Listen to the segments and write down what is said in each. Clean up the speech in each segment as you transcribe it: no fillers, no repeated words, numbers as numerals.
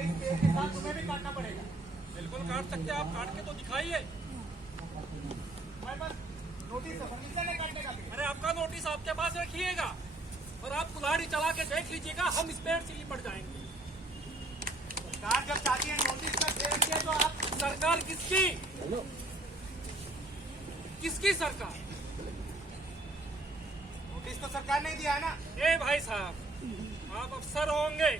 इस पेड़ के साथ तुम्हें भी काटना पड़ेगा। बिल्कुल काट सकते हैं, आप काट के तो दिखाइए। हमारे पास नोटिस है, फर्नीचर नहीं काटने का। अरे आपका नोटिस आपके पास रखिएगा और आप कुल्हाड़ी चला के देख लीजिएगा, हम इस पेड़ से निपट जाएंगे। सरकार जब चाहती है नोटिस का दे दिए तो आप। सरकार किसकी? किसकी सरकार? नोटिस तो सरकार ने दिया है ना। ए भाई साहब, आप अफसर होंगे,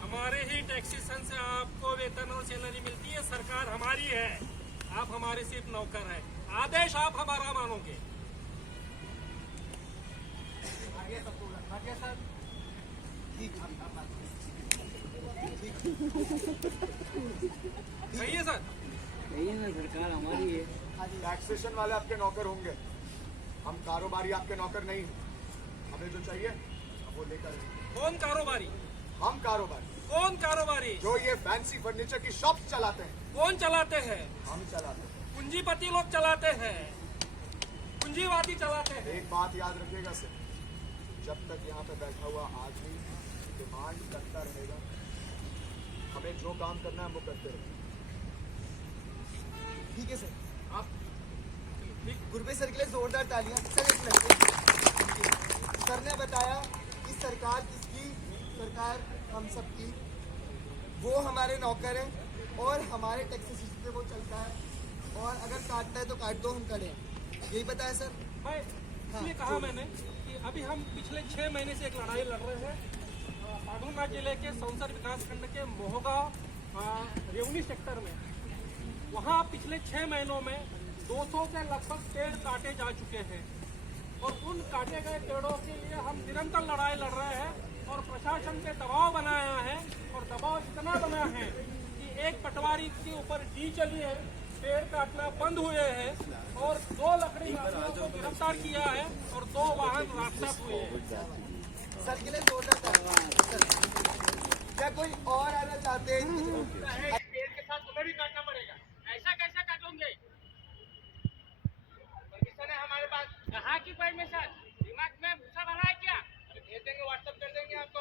हमारे ही टैक्सेशन से आपको वेतन और सैलरी मिलती है। सरकार हमारी है, आप हमारे सिर्फ नौकर हैं। आदेश आप हमारा मानोगे। आगे सबको रखा गया सर। ठीक सही है सर, सही है ना, सरकार हमारी है। टैक्सेशन वाले आपके नौकर होंगे, हम कारोबारी आपके नौकर नहीं हैं। हमें जो चाहिए वो लेकर आएंगे। कौन कारोबारी? हम कारोबारी कौन कारोबारी? जो ये फैंसी फर्नीचर की शॉप चलाते हैं। कौन चलाते हैं? हम चलाते हैं। पूंजीपति लोग चलाते हैं, पूंजीवादी चलाते हैं। एक बात याद रखिएगा सर, जब तक यहाँ पे बैठा हुआ आदमी डिमांड करता रहेगा, हमें जो काम करना है वो करते रहेंगे। ठीक है सर। आप गुरबे सर के लिए जोरदार तालियां। सर एक मिनट। सर ने बताया कि सरकार किसकी? सरकार हम सबकी। वो हमारे नौकर हैं और हमारे टैक्स सिस्टम से वो चलता है, और अगर काटता है तो काट दो, हम करें। यही बताया सर। मैं इसलिए कहा मैंने कि अभी हम पिछले 6 महीने से एक लड़ाई लड़ रहे हैं। पागुना जिले के सौंसर विकासखंड के मोहगांव रेवनी सेक्टर में, वहाँ पिछले 6 महीनों में 200 के लगभग पेड़ काटे जा चुके हैं, और उन काटे गए पेड़ों के लिए हम निरंतर लड़ाई लड़ रहे हैं और प्रशासन पे दबाव बनाया है। और दबाव इतना बना है कि एक पटवारी के ऊपर डी चली है, पेड़ काटना बंद हुए हैं, और 2 लकड़ी माफियाओं को गिरफ्तार किया है और 2 वाहन रास्ता हुए हैं। सर के लिए जोरदार तालियां। क्या कोई और आना चाहते हैं? पेड़ के साथ तुम्हें भी काटना पड़ेगा। ऐसा कैसे काटोगे? परमिशन है हमारे पास। कहाँ की परमिशन? दिमाग में भूसा भरा है क्या? भेज देंगे, व्हाट्सएप कर देंगे आपको।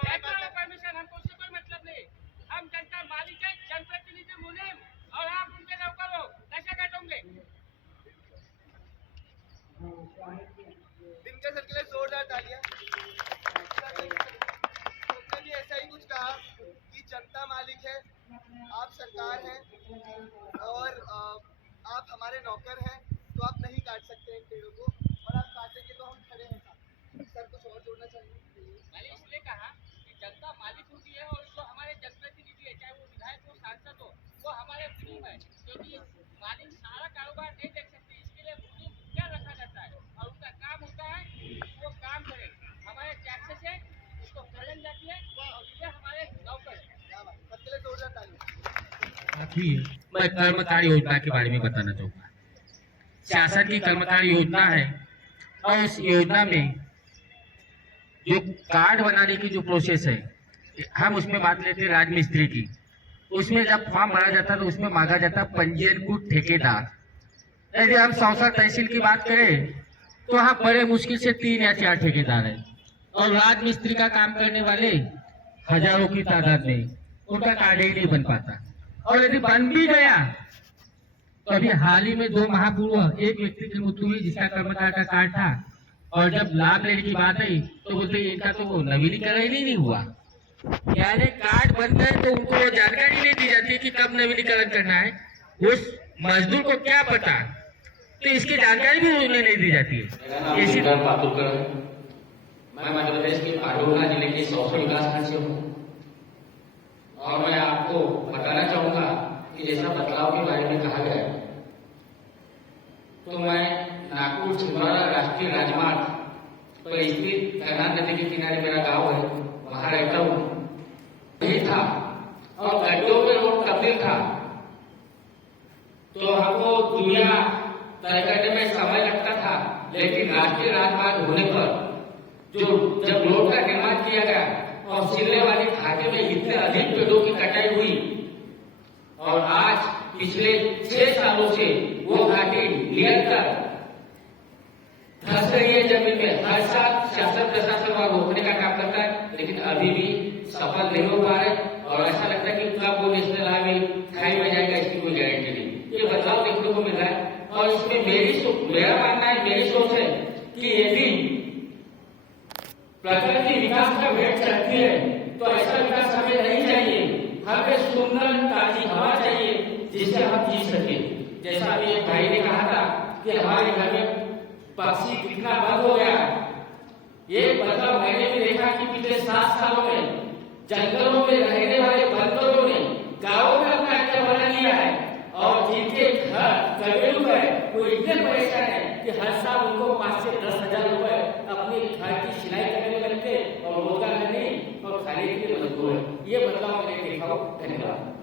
परमिशन, हमको उससे कोई मतलब नहीं। हम जनता मालिक है, जनप्रतिनिधि मुनीम, और आप उनके नौकर हो। कैसे काटोगे? दिनकर सर के लिए जोरदार तालियां। उन्होंने भी ऐसा ही कुछ कहा कि जनता मालिक है, आप सरकार हैं और आप हमारे नौकर हैं, तो आप नहीं काट सकते इन पेड़ों को, और आप काटेंगे तो हम खड़े हैं साथ। सर कुछ और जोड़ना चाहिए? मैंने इसलिए कहा कि जनता मालिक होती है, और जो हमारे जनप्रतिनिधि है, चाहे वो विधायक हो, सांसद हो, वो हमारे मुनीम है। क्योंकि मालिक सारा कारोबार नहीं देख सकते, इसके लिए मुनीम क्या रखा जाता है, और उनका काम होता है कि वो काम करें। हमारे टैक्सेस है, उसको प्रलन जाती है, और ये हमारे नौकर है। सबके लिए जोरदार तालियां। मैं कर्मकारी योजना के बारे में बताना चाहूँगा। शासन की कर्मकारी योजना है, और इस योजना में जो कार्ड बनाने की जो प्रोसेस है, हम उसमें बात लेते हैं राजमिस्त्री की। उसमें जब फॉर्म भरा जाता है तो उसमें मांगा जाता है पंजीयनकृत ठेकेदार। यदि हम सौंसर तहसील की बात करें तो वहाँ बड़े मुश्किल से 3 या 4 ठेकेदार हैं, और राजमिस्त्री का काम करने वाले हजारों की तादाद में, उनका कार्ड ही नहीं बन पाता। और यदि बन भी गया तो अभी हाल ही में 2 माह पूर्व एक व्यक्ति की मृत्यु हुई जिसका कर्मकार का कार्ड था, और जब लाभ लेने की बात आई तो बोलते इनका तो वो नवीनीकरण ही नहीं हुआ। यानी कार्ड बन गए तो उनको वो जानकारी नहीं दी जाती कि कब नवीनीकरण करना है। उस मजदूर को क्या पता, तो इसकी जानकारी भी उन्हें नहीं दी जाती है। इसी मैं मध्य प्रदेश के पागुना जिले के सौंसर विकासखंड से हूँ, और मैं आपको बताना चाहूंगा कि जैसा बदलाव के बारे में कहा गया है, तो मैं नागपुर छिंदवाड़ा राष्ट्रीय राजमार्ग पर स्थित करनाल नदी के किनारे मेरा गांव है, वहां रहता हूँ। यही था, और गड्ढों में रोड तब्दील था, तो हमको दुनिया तय करने में समय लगता था। लेकिन राष्ट्रीय राजमार्ग होने पर जब रोड का निर्माण किया गया और सिलने वाली घाटी में इतने अधिक पेड़ों की कटाई हुई, और आज पिछले 6 सालों से वो घाटी निरंतर धंस रही है जमीन में। हर साल शासन प्रशासन वहां रोकने का काम करता है, लेकिन अभी भी सफल नहीं हो पा रहे और ऐसा लगता है कि कब वो नेशनल हाईवे खाई में जाएगा इसकी कोई गारंटी नहीं। ये बदलाव देखने को मिल रहा है और इसमें मेरा मानना है, मेरी सोच है कि यदि प्रकृति विकास का भेंट चढ़ती है तो ऐसा विकास हमें नहीं चाहिए। हमें सुंदर ताजी हवा चाहिए जिससे हम जी सके। जैसा अभी एक भाई ने कहा था कि हमारे घर में पक्षी दिखना बंद हो गया। ये बदलाव मैंने भी देखा कि पिछले 7 सालों में जंगलों में रहने वाले बंदरों ने गांवों में अपना अड्डा बना लिया है और जिनके घर कबीलों में वो इतने परेशान है कि हर साल उनको 5 से 10 हजार रुपए अपने घर की सिलाई करने लगते और रोजगार नहीं और खाने के लिए मजबूर है। ये बदलाव मैंने देखा हो। धन्यवाद।